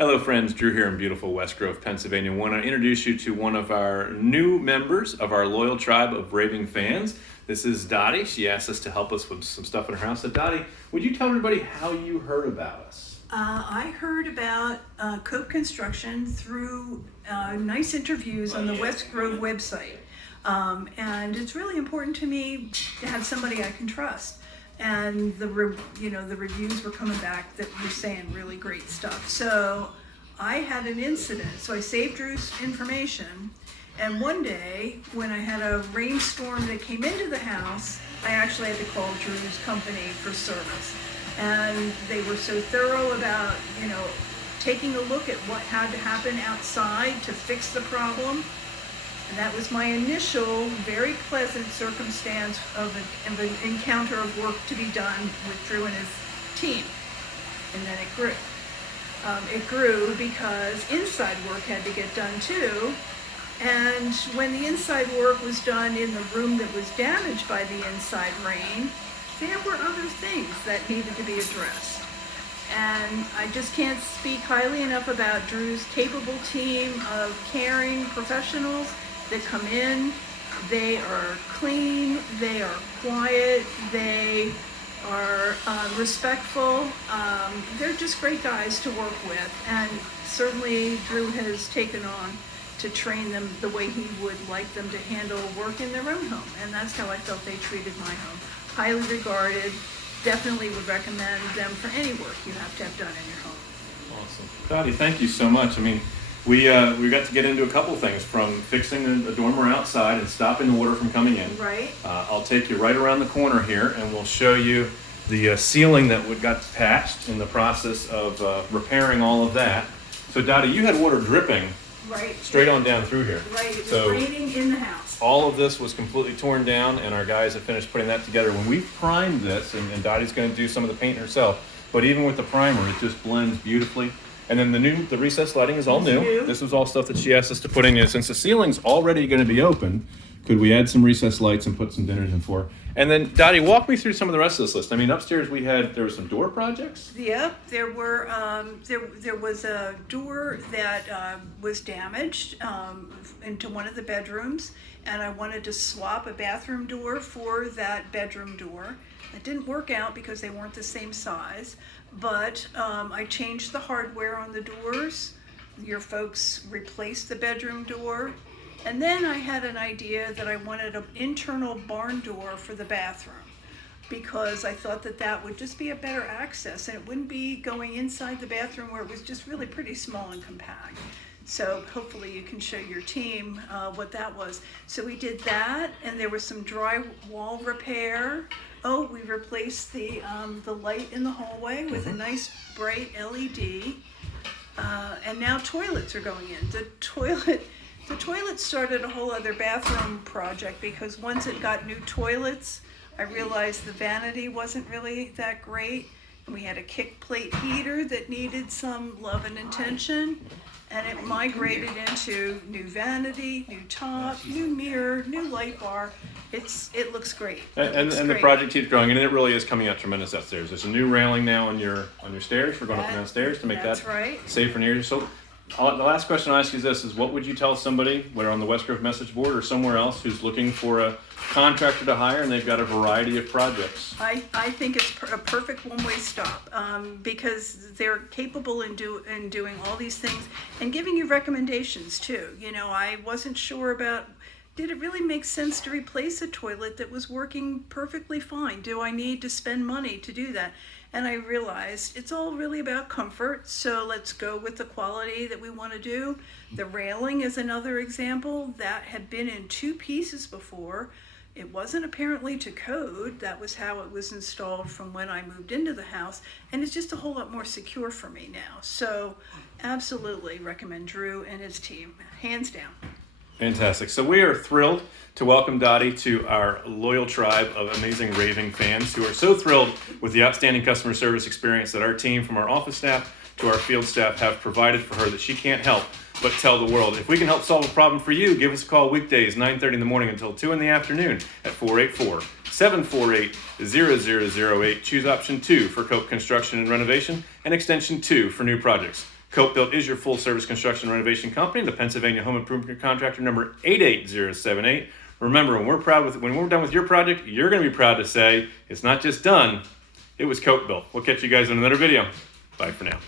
Hello friends, Drew here in beautiful West Grove, Pennsylvania. I want to introduce you to one of our new members of our loyal tribe of Raving fans. This is Dottie. She asked us to help us with some stuff in her house. So Dottie, would you tell everybody how you heard about us? I heard about Cope Construction through nice interviews on the West Grove website. And it's really important to me to have somebody I can trust. And the reviews were coming back that were saying really great stuff. So I had an incident, so I saved Drew's information. And one day, when I had a rainstorm that came into the house, I actually had to call Drew's company for service. And they were so thorough about, taking a look at what had to happen outside to fix the problem. And that was my initial, very pleasant circumstance of an encounter of work to be done with Drew and his team. And then it grew. It grew because inside work had to get done too. And when the inside work was done in the room that was damaged by the inside rain, there were other things that needed to be addressed. And I just can't speak highly enough about Drew's capable team of caring professionals that come in. They are clean, they are quiet, they are respectful. They're just great guys to work with, and certainly Drew has taken on to train them the way he would like them to handle work in their own home, and that's how I felt they treated my home. Highly regarded, definitely would recommend them for any work you have to have done in your home. Awesome. Dottie, thank you so much. We got to get into a couple things, from fixing a dormer outside and stopping the water from coming in. Right. I'll take you right around the corner here and we'll show you the ceiling that got patched in the process of repairing all of that. So Dottie, you had water dripping straight on down through here. Right, it was raining in the house. All of this was completely torn down, and our guys have finished putting that together. When we primed this, and Dottie's going to do some of the paint herself, but even with the primer, it just blends beautifully. And then the recessed lighting is all new. This was all stuff that she asked us to put in. Since the ceiling's already going to be open, could we add some recessed lights and put some dinners in for her? And then Dottie, walk me through some of the rest of this list. Upstairs there were some door projects. Yep, there were. There was a door that was damaged into one of the bedrooms, and I wanted to swap a bathroom door for that bedroom door. It didn't work out because they weren't the same size, but I changed the hardware on the doors. Your folks replaced the bedroom door. And then I had an idea that I wanted an internal barn door for the bathroom, because I thought that would just be a better access, and it wouldn't be going inside the bathroom where it was just really pretty small and compact. So hopefully you can show your team what that was. So we did that, and there was some drywall repair. Oh, we replaced the light in the hallway with a nice bright LED. And now toilets are going in. The toilet started a whole other bathroom project, because once it got new toilets, I realized the vanity wasn't really that great. And we had a kick plate heater that needed some love and attention. And it migrated into new vanity, new top, new mirror, new light bar. It looks great. And the project keeps growing, and it really is coming out tremendous upstairs. There's a new railing now on your stairs. We're going up and downstairs to make that safer and easier. So the last question I'll ask you is this: what would you tell somebody, whether on the West Grove message board or somewhere else, who's looking for a contractor to hire and they've got a variety of projects? I think it's a perfect one-way stop, because they're capable in doing all these things and giving you recommendations too. I wasn't sure about, did it really make sense to replace a toilet that was working perfectly fine? Do I need to spend money to do that? And I realized it's all really about comfort, so let's go with the quality that we want to do. The railing is another example that had been in two pieces before. It wasn't apparently to code. That was how it was installed from when I moved into the house, and it's just a whole lot more secure for me now. So absolutely recommend Drew and his team, hands down. Fantastic. So we are thrilled to welcome Dottie to our loyal tribe of amazing Raving fans who are so thrilled with the outstanding customer service experience that our team, from our office staff to our field staff, have provided for her, that she can't help but tell the world. If we can help solve a problem for you, give us a call weekdays, 9:30 in the morning until 2 in the afternoon at 484-748-0008. Choose option 2 for Cope Construction and Renovation, and extension 2 for new projects. Cope Built is your full service construction and renovation company, the Pennsylvania Home Improvement Contractor number 88078. Remember, when we're done with your project, you're going to be proud to say it's not just done, it was Cope Built. We'll catch you guys in another video. Bye for now.